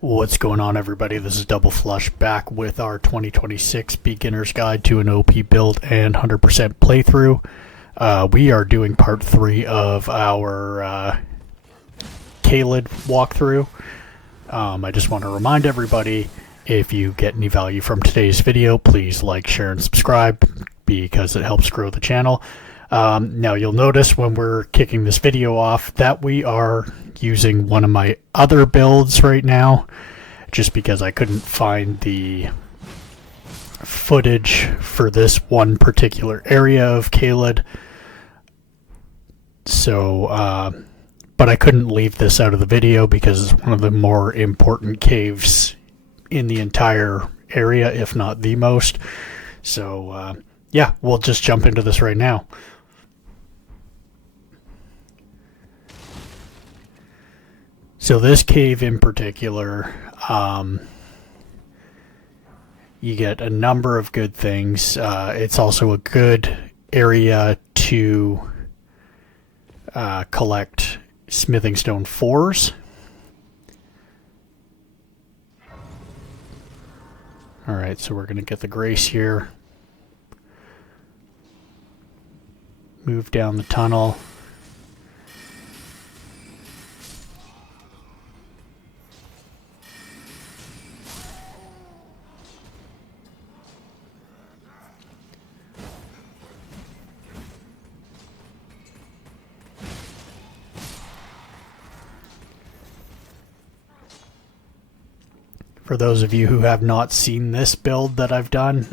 What's going on, everybody? This is Double Flush back with our 2026 Beginner's Guide to an OP Build and 100% playthrough. We are doing part 3 of our Caelid walkthrough. I just want to remind everybody, if you get any value from today's video, please like, share, and subscribe because it helps grow the channel. Now you'll notice when we're kicking this video off that we are using one of my other builds right now, just because I couldn't find the footage for this one particular area of Caelid. So, but I couldn't leave this out of the video because it's one of the more important caves in the entire area, if not the most. So, yeah, we'll just jump into this right now. So this cave in particular, you get a number of good things. It's also a good area to collect smithing stone 4s. Alright, so we're going to get the grace here. Move down the tunnel. For those of you who have not seen this build that I've done,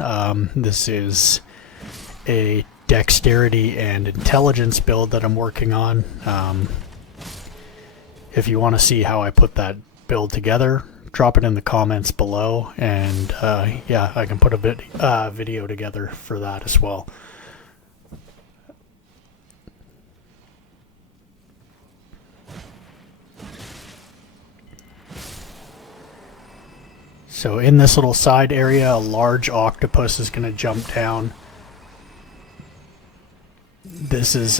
this is a dexterity and intelligence build that I'm working on. If you want to see how I put that build together, drop it in the comments below, and yeah, I can put a video together for that as well. So in this little side area, a large octopus is going to jump down. This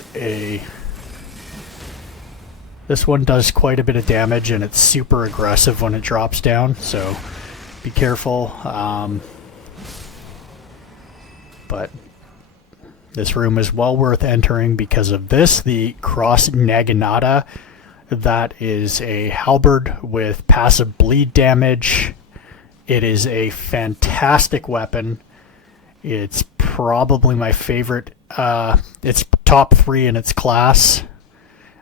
one does quite a bit of damage, and it's super aggressive when it drops down, so be careful. But this room is well worth entering because of this, the Cross Naginata. That is a halberd with passive bleed damage. It is a fantastic weapon. It's probably my favorite. It's top 3 in its class.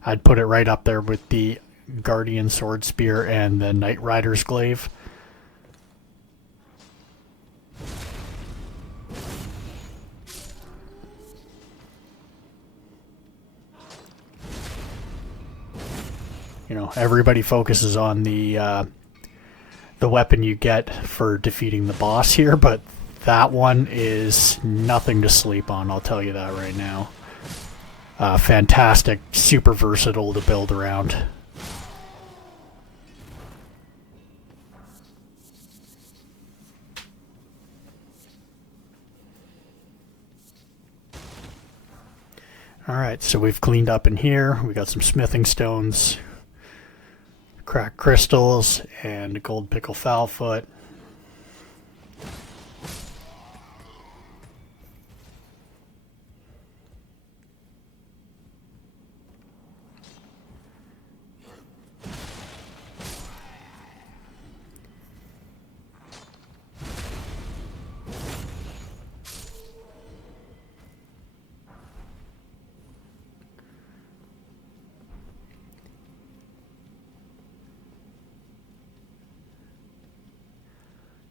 I'd put it right up there with the Guardian Sword Spear and the Knight Rider's Glaive. You know, everybody focuses on the weapon you get for defeating the boss here, but that one is nothing to sleep on, I'll tell you that right now. Fantastic, super versatile to build around. Alright, so we've cleaned up in here. We got some smithing stones, cracked crystals, and a gold pickle foulfoot.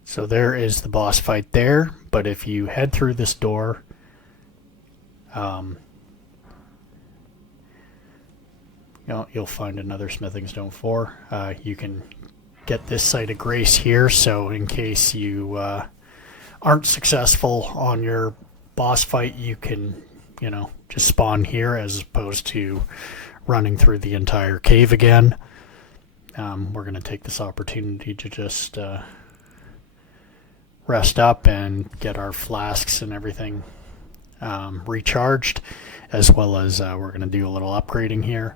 So there is the boss fight there, but if you head through this door, you'll find another smithing stone 4. You can get this site of grace here, so in case you aren't successful on your boss fight, you can, just spawn here as opposed to running through the entire cave again. We're going to take this opportunity to just rest up and get our flasks and everything recharged, as well as we're going to do a little upgrading here.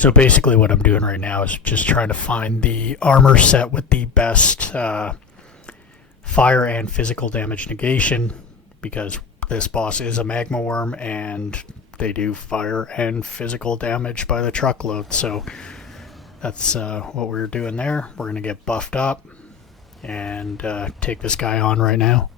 So basically what I'm doing right now is just trying to find the armor set with the best fire and physical damage negation, because this boss is a magma worm and they do fire and physical damage by the truckload. So that's what we're doing there. We're going to get buffed up and take this guy on right now.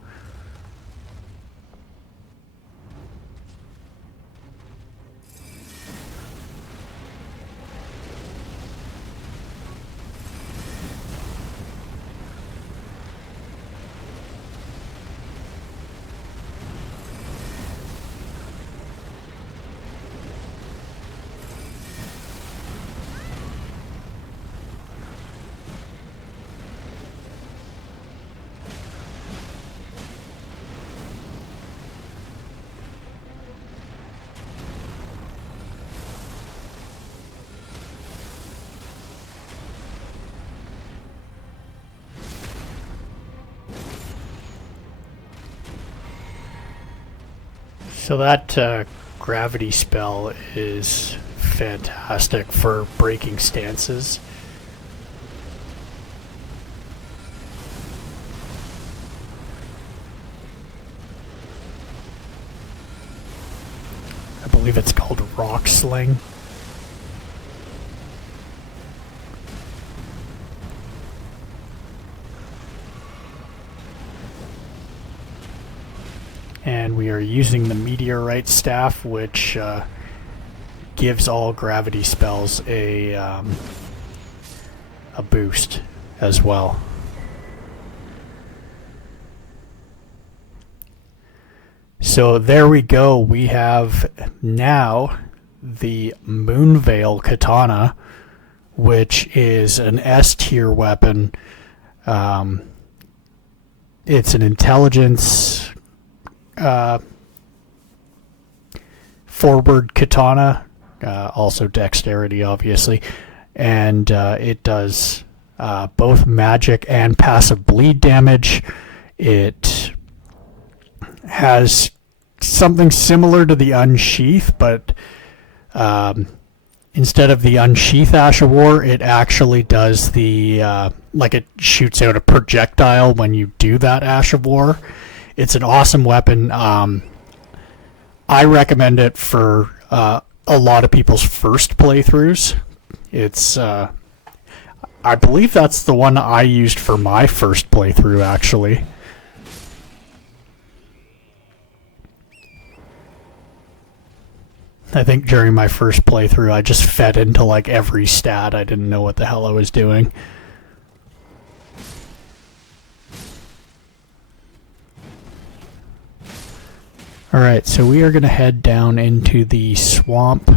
So that gravity spell is fantastic for breaking stances. I believe it's called Rock Sling. And we are using the meteorite staff, which gives all gravity spells a boost as well. So there we go. We have now the Moonveil Katana, which is an S tier weapon. It's an intelligence forward katana, also dexterity obviously, and it does both magic and passive bleed damage. It has something similar to the Unsheath, but instead of the Unsheath Ash of War, it actually does the like it shoots out a projectile when you do that Ash of War. It's an awesome weapon. I recommend it for a lot of people's first playthroughs. It's I believe that's the one I used for my first playthrough, actually. I think during my first playthrough I just fed into like every stat. I didn't know what the hell I was doing. Alright, so we are going to head down into the swamp.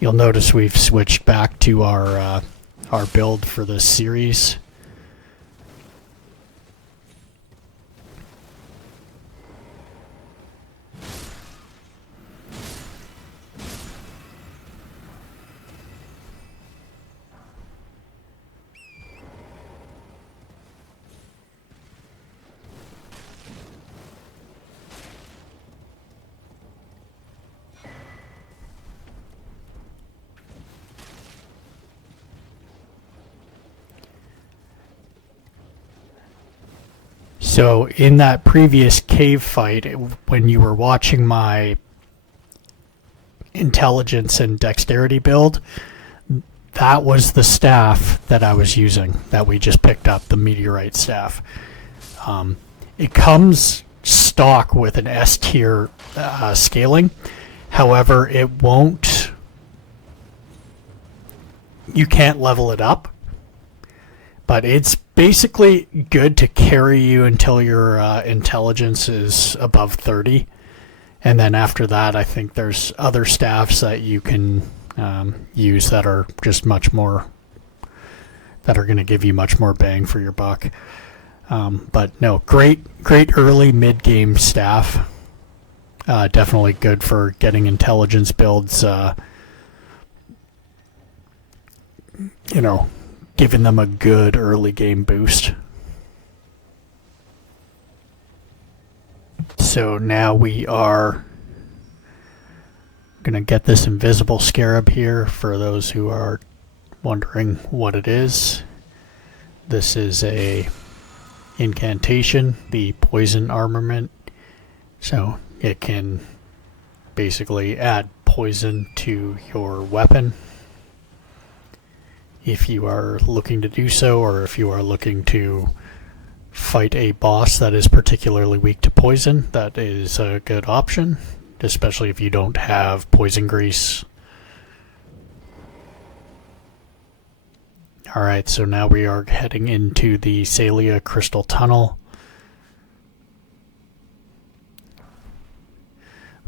You'll notice we've switched back to our build for this series. So in that previous cave fight, when you were watching my intelligence and dexterity build, that was the staff that I was using, that we just picked up, the meteorite staff. It comes stock with an S tier scaling. However, it won't, you can't level it up. But it's basically good to carry you until your intelligence is above 30. And then after that, I think there's other staffs that you can use that are just much more, that are going to give you much more bang for your buck. But no, great early mid-game staff. Definitely good for getting intelligence builds, giving them a good early game boost. So now we are going to get this invisible scarab here for those who are wondering what it is. This is a incantation, the poison armament. So it can basically add poison to your weapon if you are looking to do so, or if you are looking to fight a boss that is particularly weak to poison. That is a good option, especially if you don't have poison grease. Alright, so now we are heading into the Caelid Crystal Tunnel.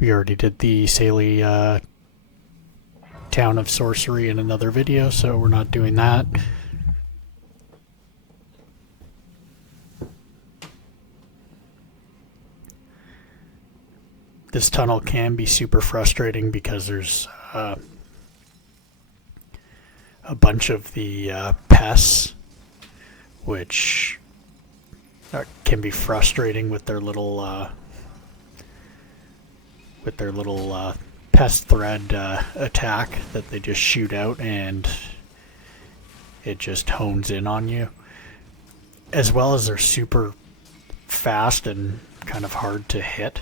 We already did the Caelid Town of Sorcery in another video, so we're not doing that. This tunnel can be super frustrating because there's a bunch of the pests, which can be frustrating with their little pest thread attack that they just shoot out, and it just hones in on you. As well as they're super fast and kind of hard to hit.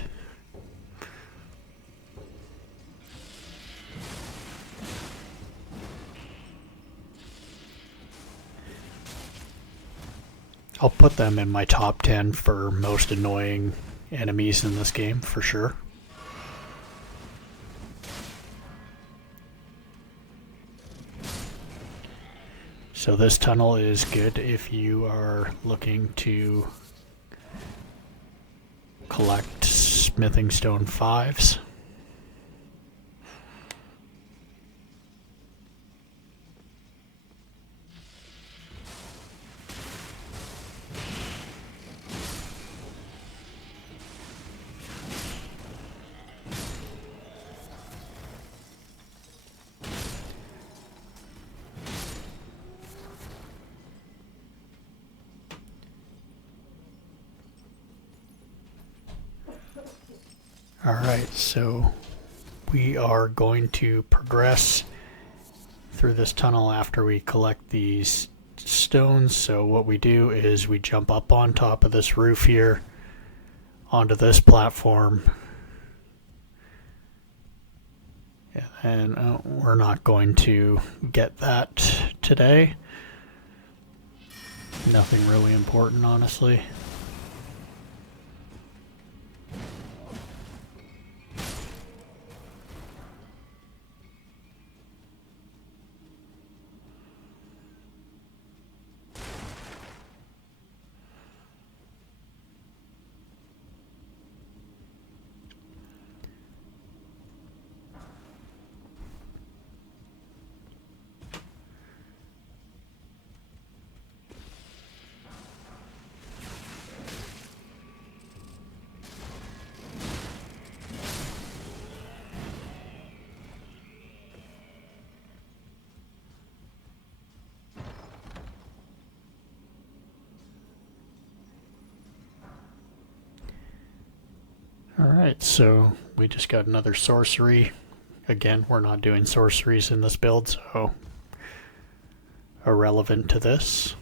I'll put them in my top 10 for most annoying enemies in this game, for sure. So this tunnel is good if you are looking to collect smithing stone 5s. Alright, so we are going to progress through this tunnel after we collect these stones. So what we do is we jump up on top of this roof here onto this platform, and we're not going to get that today. Nothing really important, honestly. Alright, so we just got another sorcery. Again, we're not doing sorceries in this build, so irrelevant to this.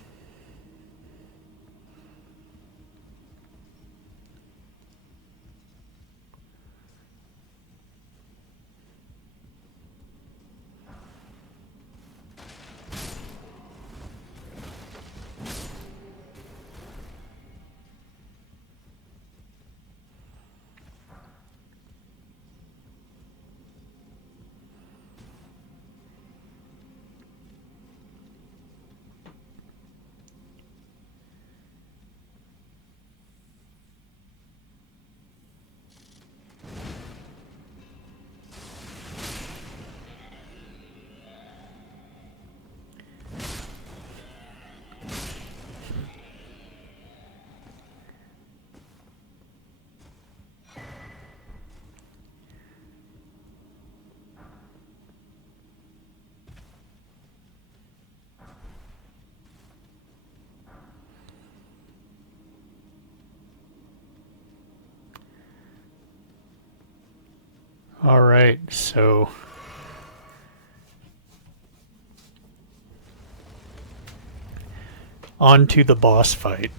Alright, so on to the boss fight.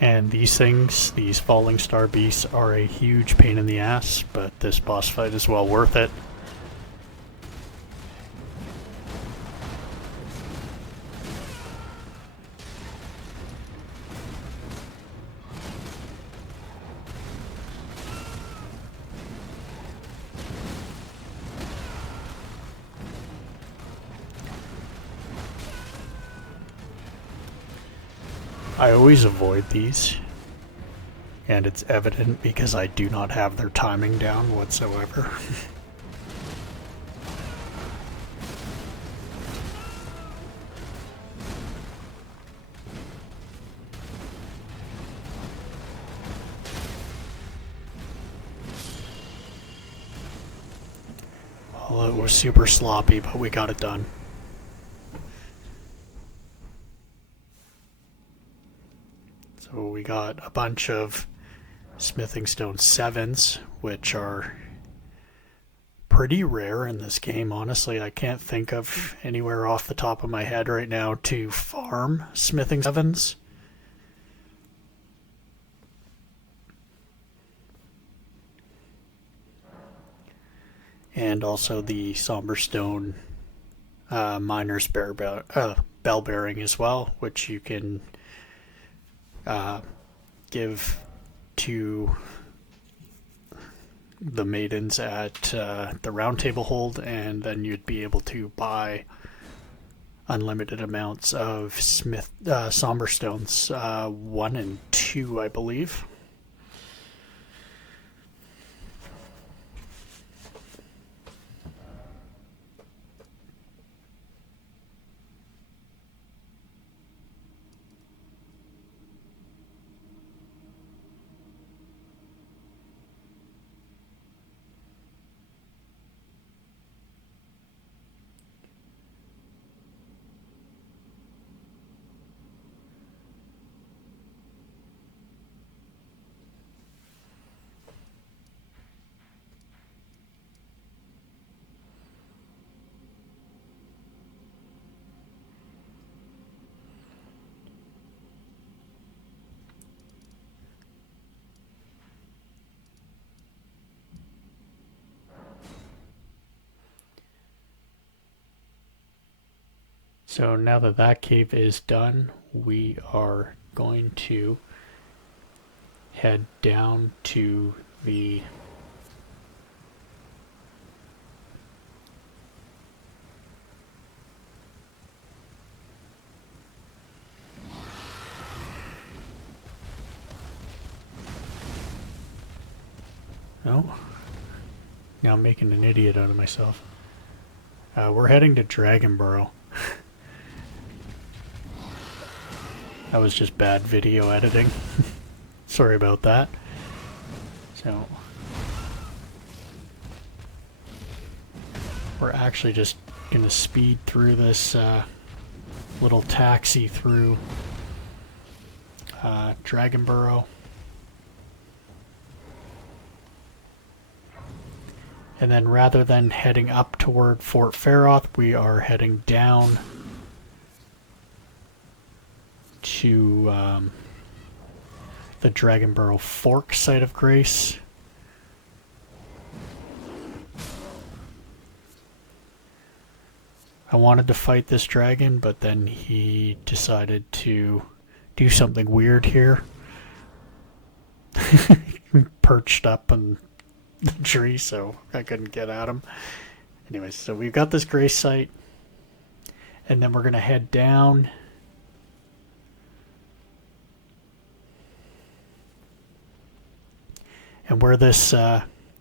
And these things, these falling star beasts, are a huge pain in the ass, but this boss fight is well worth it. I always avoid these, and it's evident because I do not have their timing down whatsoever. Well, it was super sloppy, but we got it done. So we got a bunch of smithing stone 7s, which are pretty rare in this game. Honestly, I can't think of anywhere off the top of my head right now to farm smithing 7s. And also the somber stone miner's bell bearing as well, which you can give to the maidens at the round table hold, and then you'd be able to buy unlimited amounts of somber stones, 1 and 2, I believe. So now that that cave is done, we are going to head down to the now I'm making an idiot out of myself. We're heading to Dragonburrow. That was just bad video editing. Sorry about that. So we're actually just gonna speed through this little taxi through Dragonburrow. And then rather than heading up toward Fort Faroth, we are heading down to the Dragonburrow Fork site of Grace. I wanted to fight this dragon, but then he decided to do something weird here. Perched up on the tree, so I couldn't get at him. Anyways, so we've got this Grace site, and then we're going to head down. And where this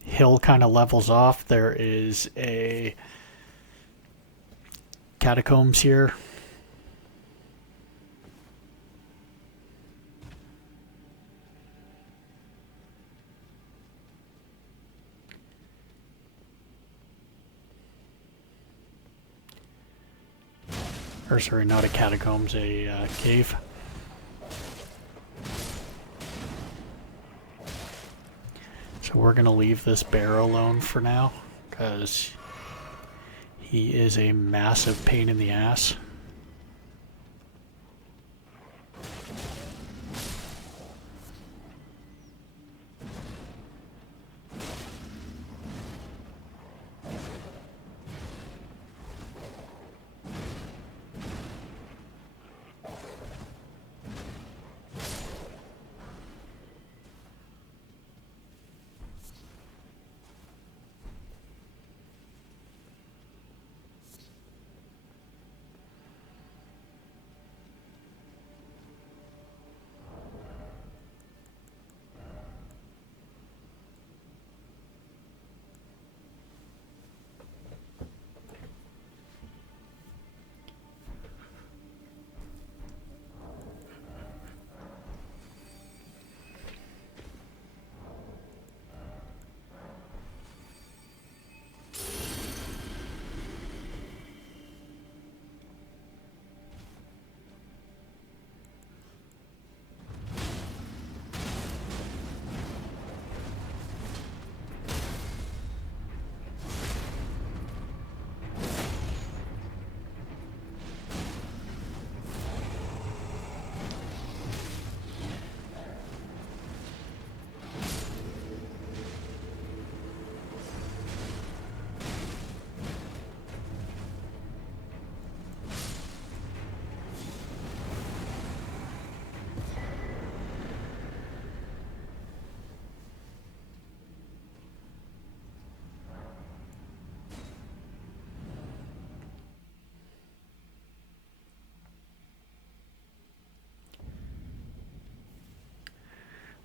hill kind of levels off, there is a catacombs here. Or sorry, not a catacombs, a cave. So we're going to leave this bear alone for now, because he is a massive pain in the ass.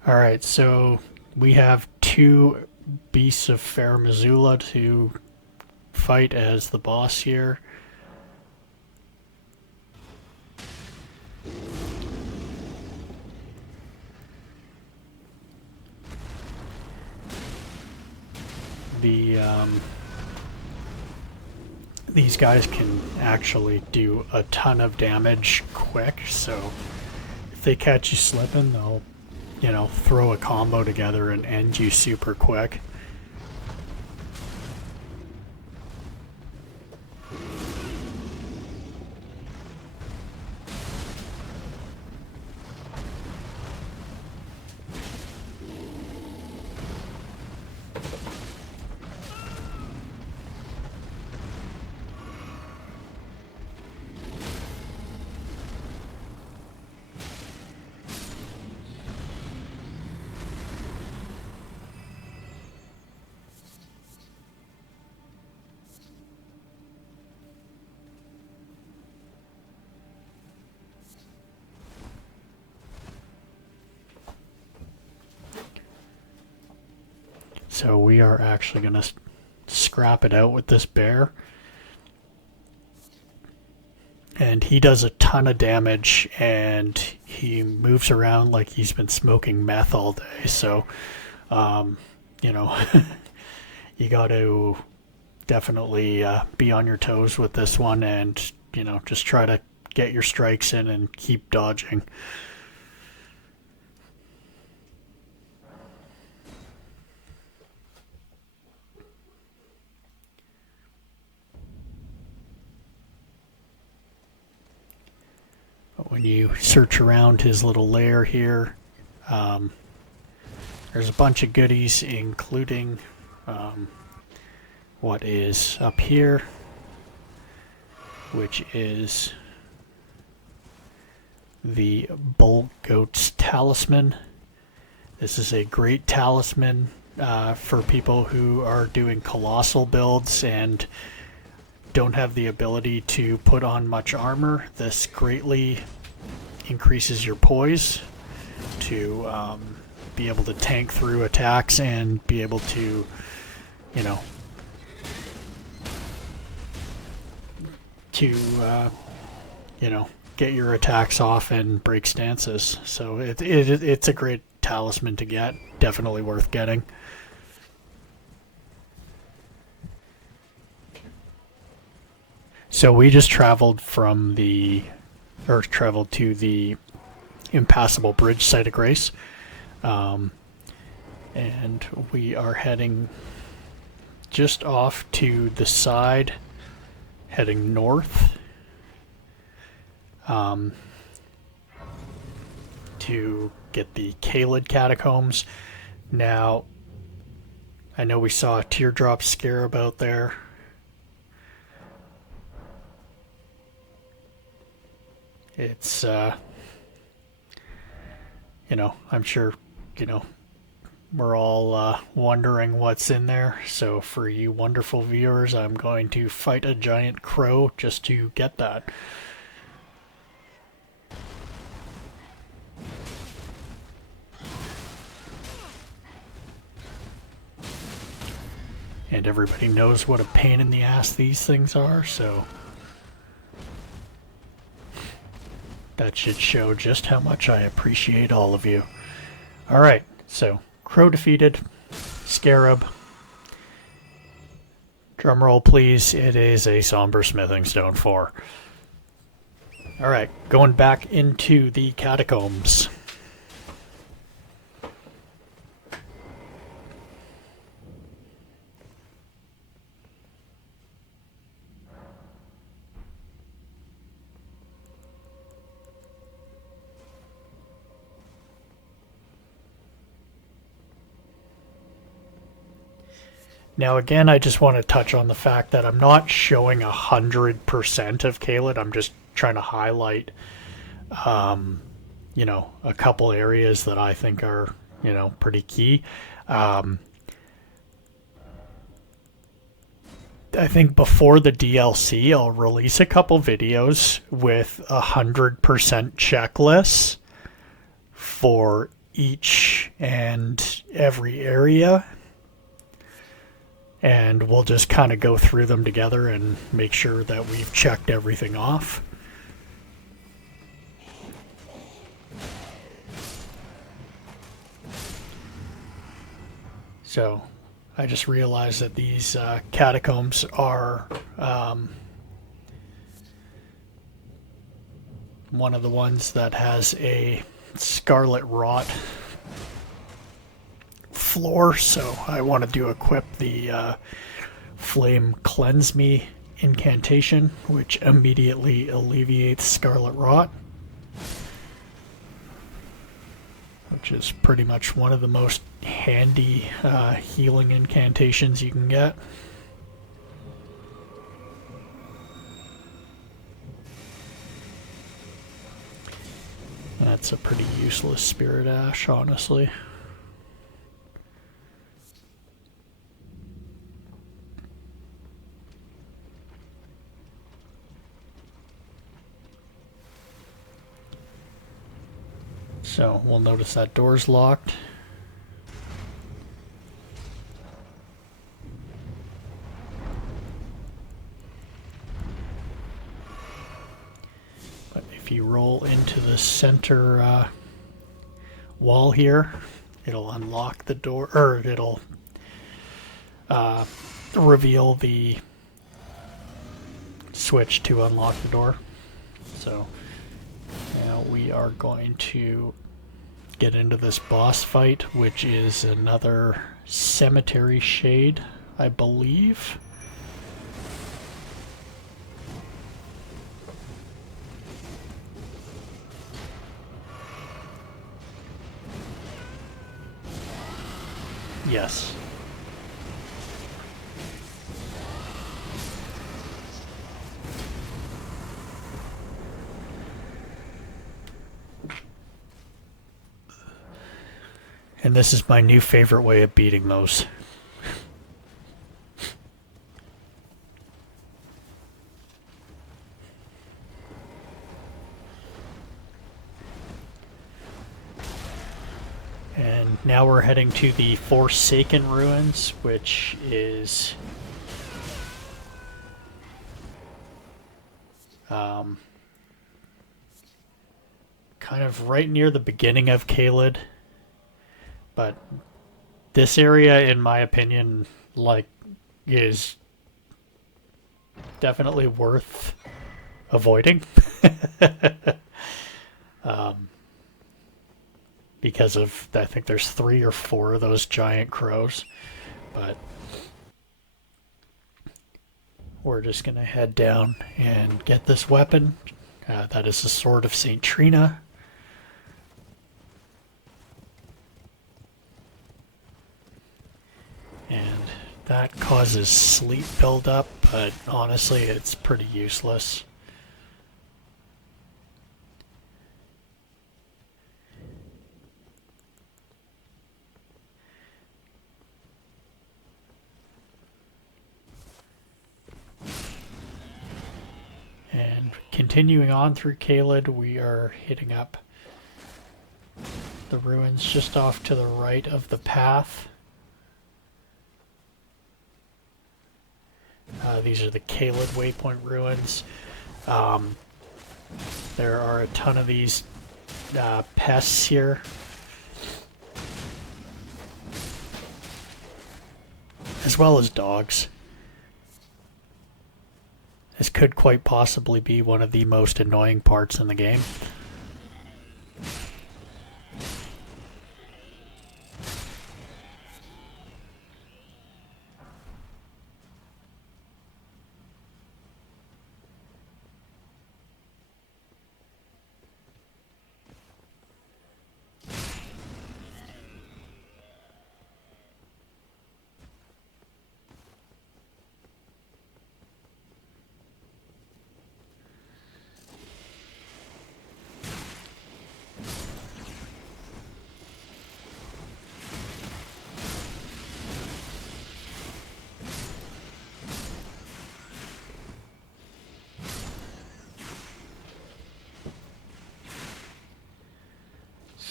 Alright, so we have two beasts of Fair Missoula to fight as the boss here. These guys can actually do a ton of damage quick, so if they catch you slipping, they'll, you know, throw a combo together and end you super quick. So we are actually going to scrap it out with this bear. And he does a ton of damage, and he moves around like he's been smoking meth all day. So, you know, you got to definitely be on your toes with this one, and, you know, just try to get your strikes in and keep dodging. When you search around his little lair here, there's a bunch of goodies, including what is up here, which is the Bull Goat's Talisman. This is a great talisman for people who are doing colossal builds and don't have the ability to put on much armor. This greatly increases your poise to be able to tank through attacks and be able to, you know, get your attacks off and break stances. So it's a great talisman to get. Definitely worth getting. So we just traveled to the impassable bridge site of grace. And we are heading just off to the side, heading north, to get the Caelid catacombs. Now, I know we saw a teardrop scarab out there. It's, I'm sure, we're all wondering what's in there. So for you wonderful viewers, I'm going to fight a giant crow just to get that. And everybody knows what a pain in the ass these things are, so that should show just how much I appreciate all of you. Alright, so crow defeated, scarab. Drumroll please, it is a somber smithing stone 4. Alright, going back into the catacombs. Now again, I just want to touch on the fact that I'm not showing 100% of Caelid. I'm just trying to highlight, a couple areas that I think are, pretty key. I think before the DLC, I'll release a couple videos with 100% checklists for each and every area. And we'll just kind of go through them together and make sure that we've checked everything off. So I just realized that these catacombs are one of the ones that has a scarlet rot floor, so I wanted to equip the Flame Cleanse Me incantation, which immediately alleviates scarlet rot, which is pretty much one of the most handy healing incantations you can get. That's a pretty useless spirit ash, honestly. So we'll notice that door's locked. But if you roll into the center wall here, it'll unlock the door, or it'll reveal the switch to unlock the door. So now we are going to get into this boss fight, which is another cemetery shade, I believe. Yes. And this is my new favorite way of beating those. And now we're heading to the Forsaken Ruins, which is kind of right near the beginning of Caelid. But this area, in my opinion, is definitely worth avoiding. Because because of, I think there's 3 or 4 of those giant crows. But we're just going to head down and get this weapon. That is the Sword of St. Trina. And that causes sleep buildup, but honestly it's pretty useless. And continuing on through Caelid, we are hitting up the ruins just off to the right of the path. These are the Caelid waypoint ruins. There are a ton of these pests here. As well as dogs. This could quite possibly be one of the most annoying parts in the game.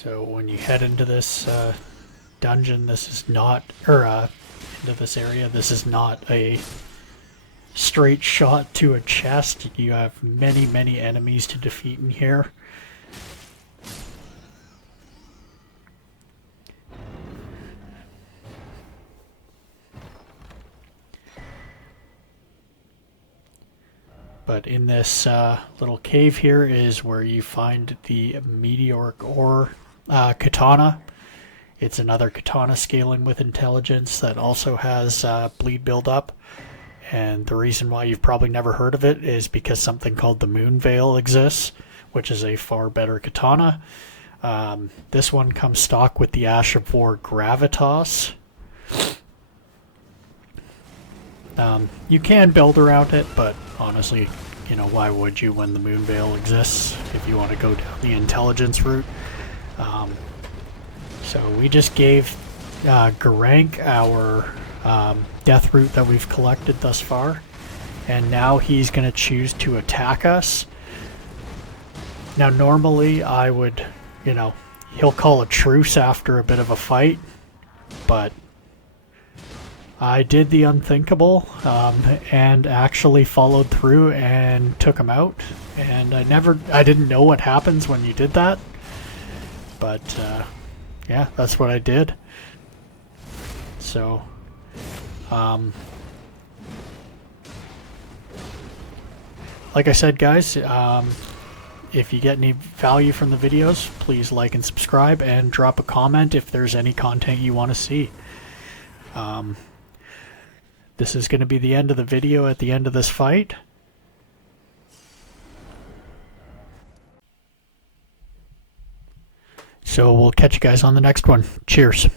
So when you head into this dungeon, this is not, into this area, this is not a straight shot to a chest. You have many, many enemies to defeat in here. But in this little cave here is where you find the meteoric ore katana. It's another katana scaling with intelligence that also has bleed buildup. And the reason why you've probably never heard of it is because something called the Moon Veil exists, which is a far better katana. This one comes stock with the Ash of War Gravitas. You can build around it, but honestly, you know, why would you when the Moon Veil exists if you want to go down the intelligence route? So we just gave Garank our death root that we've collected thus far, and now he's going to choose to attack us. Now normally I would, you know, he'll call a truce after a bit of a fight, but I did the unthinkable and actually followed through and took him out. And I didn't know what happens when you did that, but yeah, that's what I did. So like I said, guys, if you get any value from the videos, please like and subscribe and drop a comment if there's any content you want to see. This is going to be the end of the video at the end of this fight. So we'll catch you guys on the next one. Cheers.